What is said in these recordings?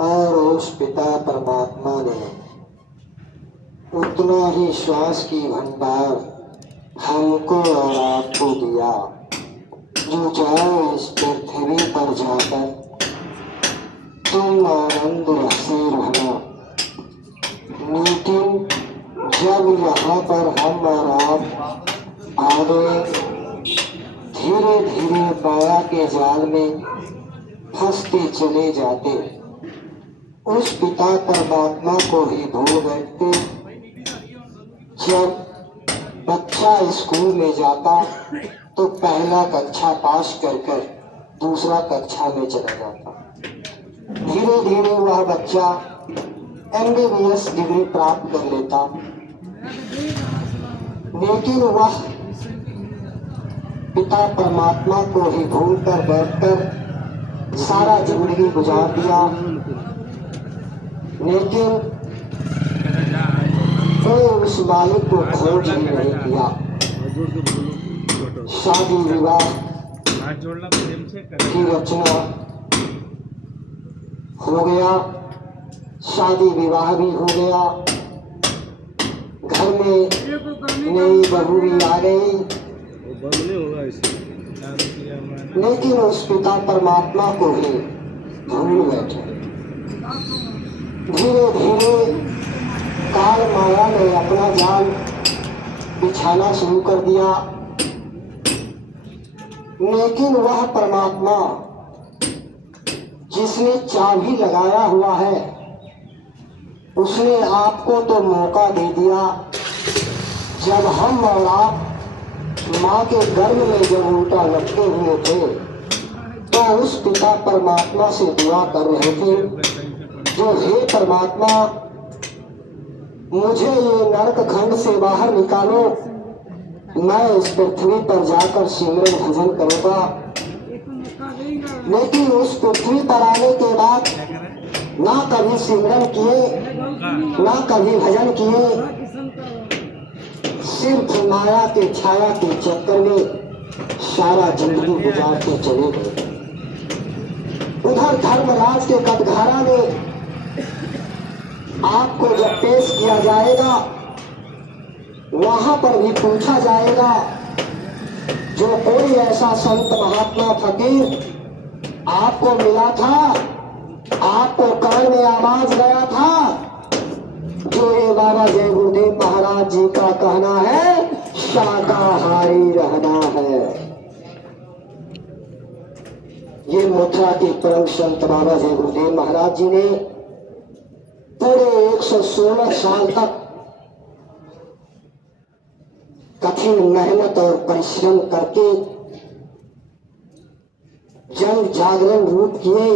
और उस पिता परमात्मा ने उतना ही श्वास की भंडार हमको और आपको दिया, जो चाहे इस पृथ्वी पर जाकर तुम आनंद से रहना। लेकिन जब यहाँ पर हम और आप आ गए, धीरे धीरे माया के जाल में फंसते चले जाते, उस पिता परमात्मा को ही भूल बैठते। जब बच्चा स्कूल में जाता तो पहला कक्षा पास कर कर दूसरा कक्षा में चला जाता। धीरे धीरे वह बच्चा MBBS डिग्री प्राप्त कर लेता, लेकिन वह पिता परमात्मा को ही भूल कर बैठकर सारा जिंदगी गुजार दिया। लेकिन कोई उस मालिक को खोज ही नहीं किया। शादी विवाह की रचना हो गया, शादी विवाह भी हो गया, घर में नई बहू भी आ गई, लेकिन उस पिता परमात्मा को ही भूल बैठे। धीरे धीरे काल माया ने अपना जाल बिछाना शुरू कर दिया, लेकिन वह परमात्मा जिसने चाबी लगाया हुआ है, उसने आपको तो मौका दे दिया। जब हम और आप माँ के गर्भ में जब उल्टा लटके हुए थे, तो उस पिता परमात्मा से दुआ कर रहे थे, जो हे परमात्मा, मुझे ये नरक खंड से बाहर निकालो, मैं इस पृथ्वी पर जाकर सिमरन भजन करूंगा। लेकिन उस पृथ्वी पर आने के बाद ना कभी सिमरन किए, ना कभी भजन किए, सिर्फ माया के छाया के चक्कर में सारा जिंदगी गुजारते चले गए। उधर धर्मराज के कटघारा में आपको जब पेश किया जाएगा, वहां पर भी पूछा जाएगा, जो कोई ऐसा संत महात्मा फकीर आपको मिला था, आपको कान में आवाज गया था, जो ये बाबा जय गुरुदेव महाराज जी का कहना है, शाकाहारी रहना है। ये मथुरा के परम संत बाबा जय गुरुदेव महाराज जी ने पूरे 116 साल तक कठिन मेहनत और परिश्रम करके जन जागरण रूप किए।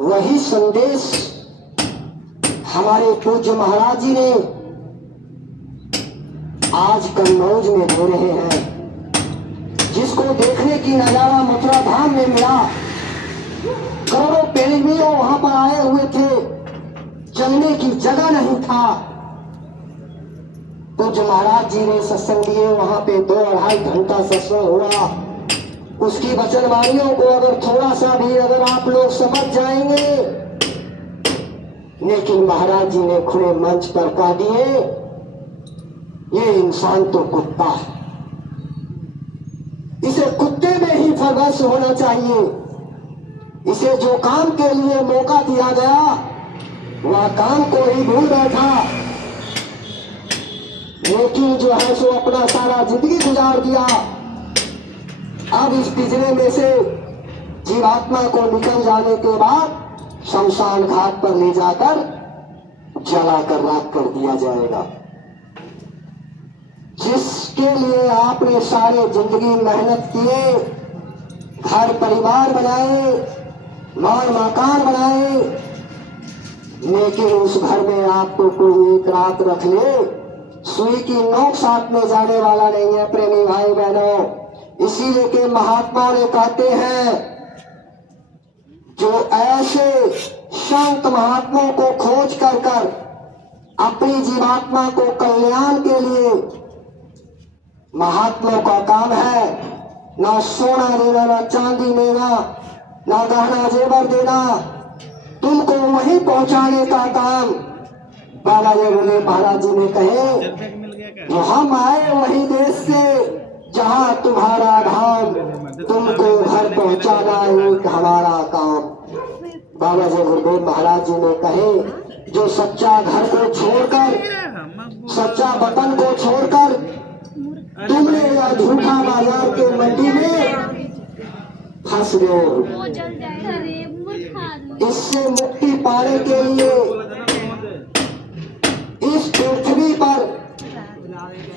वही संदेश हमारे पूज्य महाराज जी ने आज कन्नौज में दे रहे हैं, जिसको देखने की नजारा मथुरा धाम में मिला। करोड़ों पेरियों वहां पर आए हुए थे, चलने की जगह नहीं था। पूज्य महाराज जी ने सत्संग दिए, वहां पे 2-2.5 घंटा सत्संग हुआ। उसकी वचनवाणियों को अगर थोड़ा सा भी अगर आप लोग समझ जाएंगे, लेकिन महाराज जी ने खुले मंच पर कह दिए, ये इंसान तो कुत्ता है, इसे कुत्ते में ही फरवश होना चाहिए। इसे जो काम के लिए मौका दिया गया, वह काम को ही भूल बैठा। लेकिन जो है सो अपना सारा जिंदगी गुजार दिया। अब इस पिंजरे में से जीवात्मा को निकल जाने के बाद शमशान घाट पर ले जाकर जलाकर राख कर दिया जाएगा। जिसके लिए आपने सारे जिंदगी मेहनत किए, घर परिवार बनाए, मान मकान बनाए, लेकिन उस घर में आपको कोई एक रात रख ले, सुई की नोक साथ में जाने वाला नहीं है प्रेमी भाई बहनों। इसीलिए के महात्मा ने कहते हैं, जो ऐसे संत महात्माओं को खोज कर कर अपनी जीवात्मा को कल्याण के लिए, महात्मा का काम है ना सोना देना, ना चांदी देना, ना गहना जेवर देना। तू वहीं पहुंचाने का काम बाबा जी गुरुदेव महाराज जी ने कहे, जो हम आए वही देश से जहां तुम्हारा धाम, तुमको घर पहुंचाना एक हमारा काम। बाबा जी गुरुदेव महाराज जी ने कहे, जो सच्चा घर को छोड़कर, सच्चा वतन को छोड़कर तुमने या झूठा बाजार के मंडी में फंस गए हो, इससे मुक्ति पाने के लिए इस पृथ्वी पर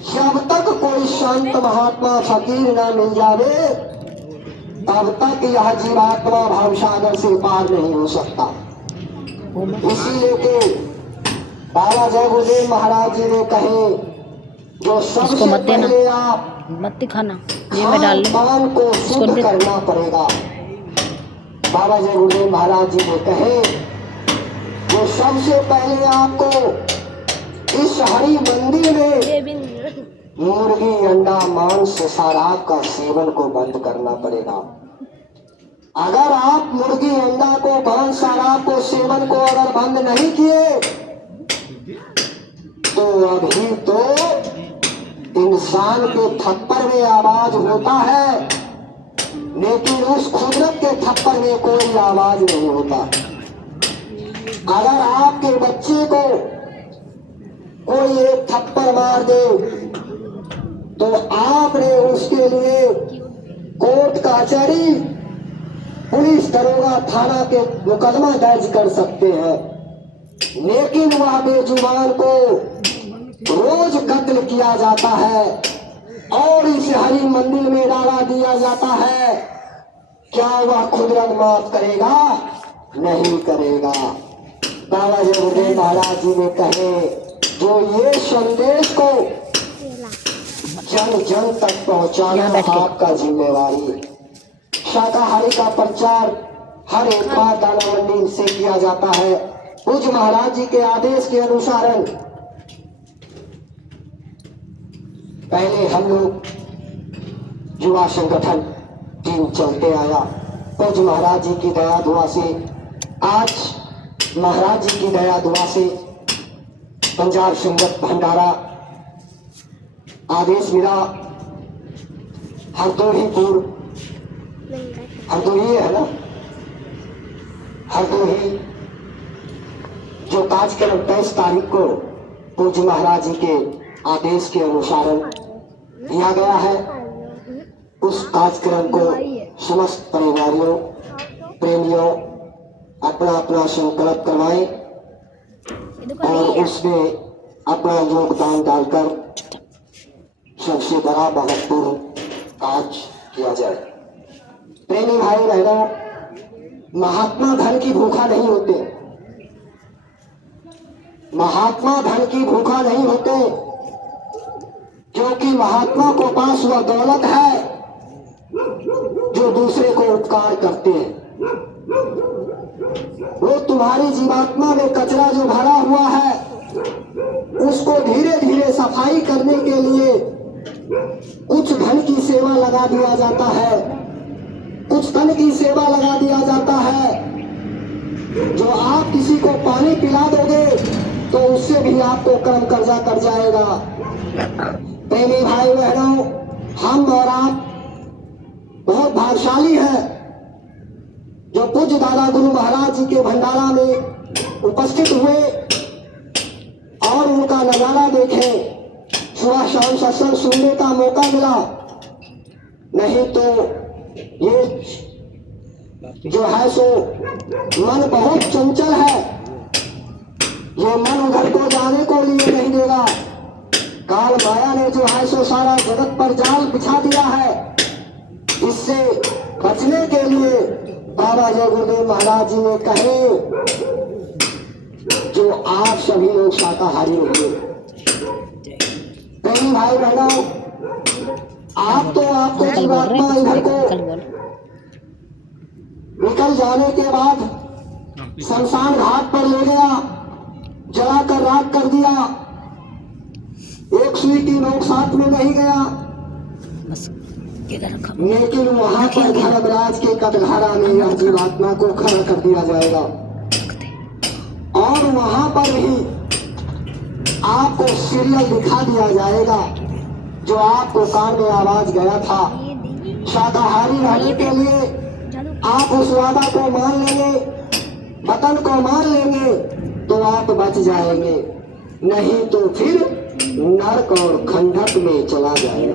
जब तक कोई संत महात्मा फकीर ना मिल जावे, तब तक यह जीवात्मा भावसागर से पार नहीं हो सकता। इसीलिए कि बाबा जय गुरुदेव महाराज जी ने कहे, जो सबसे पहले आप मत खाना, ये मैं डाल पान को शुद्ध करना पड़ेगा। बाबा जय गुरुदेव महाराज जी ने कहे, जो सबसे पहले आपको इस हरि मंदिर में मुर्गी, अंडा, मांस, शराब का सेवन को बंद करना पड़ेगा। अगर आप मुर्गी, अंडा को, मांस, शराब को सेवन को अगर बंद नहीं किए, तो अभी तो इंसान के थप्पड़ में आवाज होता है, लेकिन उस कुदरत के थप्पड़ में कोई आवाज नहीं होता। अगर आपके बच्चे को कोई एक थप्पड़ मार दे, तो आपने उसके लिए कोर्ट कचहरी, पुलिस, दरोगा, थाना के मुकदमा दर्ज कर सकते हैं, लेकिन वह बेजुबान को रोज कत्ल किया जाता है और इस हरि मंदिर में डाला दिया जाता है। क्या वह कुदरत माफ करेगा? नहीं करेगा। बाबा जी गुरुदेव महाराज जी ने कहे, जो ये संदेश को जन जन तक पहुंचाना आपका जिम्मेवारी। शाकाहारी का प्रचार हर एक बार दाना मंडी से किया जाता है। पूज्य महाराज जी के आदेश के अनुसार पहले हम लोग युवा संगठन टीम चलते आया। पूज्य महाराज जी की दया दुआ से आज महाराज जी की दया दुआ से पंजाब संगत भंडारा आदेश मिला। हरदोहीपुर, हरदोही है ना, हरदोही जो कार्यक्रम 23 तारीख को पूज्य महाराज जी के आदेश के अनुसार दिया गया है, उस कार्यक्रम को समस्त परिवारों, प्रेमियों अपना अपना संकल्प करवाएं और उसमें अपना योगदान डालकर सबसे बड़ा महत्वपूर्ण काज किया जाए। प्रेमी भाई बहनों, महात्मा धन की भूखा नहीं होते, महात्मा धन की भूखा नहीं होते, क्योंकि महात्मा को पास वह दौलत है जो दूसरे को उपकार करते हैं। वो तुम्हारी जीवात्मा में कचरा जो भरा हुआ है, उसको धीरे धीरे सफाई करने के लिए कुछ धन की सेवा लगा दिया जाता है, कुछ धन की सेवा लगा दिया जाता है। जो आप किसी को पानी पिला दोगे तो उससे भी आपको कर्म कर्जा कर जाएगा। प्रेमी भाई बहनों, हम और आप बहुत भाग्यशाली हैं जो पूज्य दादा गुरु महाराज जी के भंडारा में उपस्थित हुए और उनका नजारा देखे, सुबह शाम सत्संग सुनने का मौका मिला। नहीं तो ये जो है सो मन बहुत चंचल है, ये मन उधर को जाने को लिए नहीं देगा। काल माया ने जो है सो सारा जगत पर जाल बिछा दिया है। इससे बचने के लिए बाबा जय गुरुदेव महाराज जी ने कहे, जो आप सभी लोग शाकाहारी होंगे। कई भाई बहनों, आप तो आपको जीवात्मा इधर को निकल जाने के बाद शमशान घाट पर ले गया, जलाकर राख कर दिया, एक सुई की नोक साथ में नहीं गया, लेकिन वहां पर धर्मराज के कटघरा में यह जीवात्मा को खड़ा कर दिया जाएगा। और वहां पर भी आपको सीरियल दिखा दिया जाएगा जो आपको कान में आवाज गया था। शाकाहारी रहने के लिए आप उस वादा को मान लेंगे, वतन को मान लेंगे तो आप बच जाएंगे, नहीं तो फिर नरक और खंडक में चला जाएगा।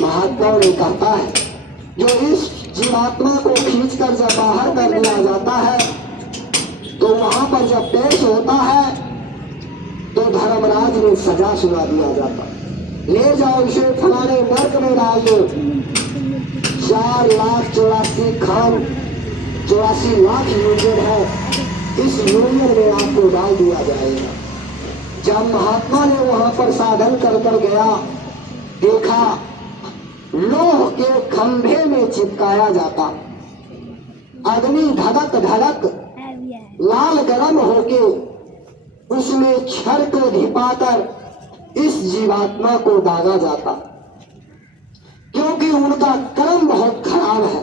महात्मा ने कहता है जो इस जीवात्मा को खींचकर जब बाहर कर दिया जाता है तो वहां पर जब पेश होता है तो धर्मराज ने सजा सुना दिया जाता, ले जाओ इसे फलाने नरक में डाल दो। 4,84,84 लाख यूनियन है, इस यूनियन में आपको डाल दिया जाएगा। जब महात्मा ने वहां पर साधन कर गया, देखा लोह के खंभे में चिपकाया जाता, अग्नि धड़क धड़क लाल गरम होके उसमें छड़ को धिपाकर इस जीवात्मा को दागा जाता, क्योंकि उनका कर्म बहुत खराब है।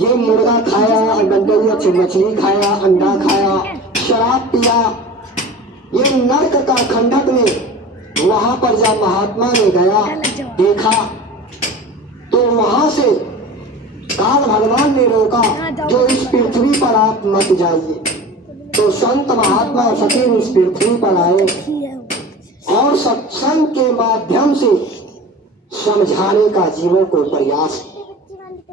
ये मुर्गा खाया, मछली खाया, अंडा खाया, शराब पिया, ये नरक का खंडक में। वहां पर जब महात्मा ने गया, देखा तो वहां से काल भगवान ने रोका जो इस पृथ्वी पर आप मत जाइए। तो संत महात्मा फकीर इस पृथ्वी पर आए और सत्संग के माध्यम से समझाने का जीवों को प्रयास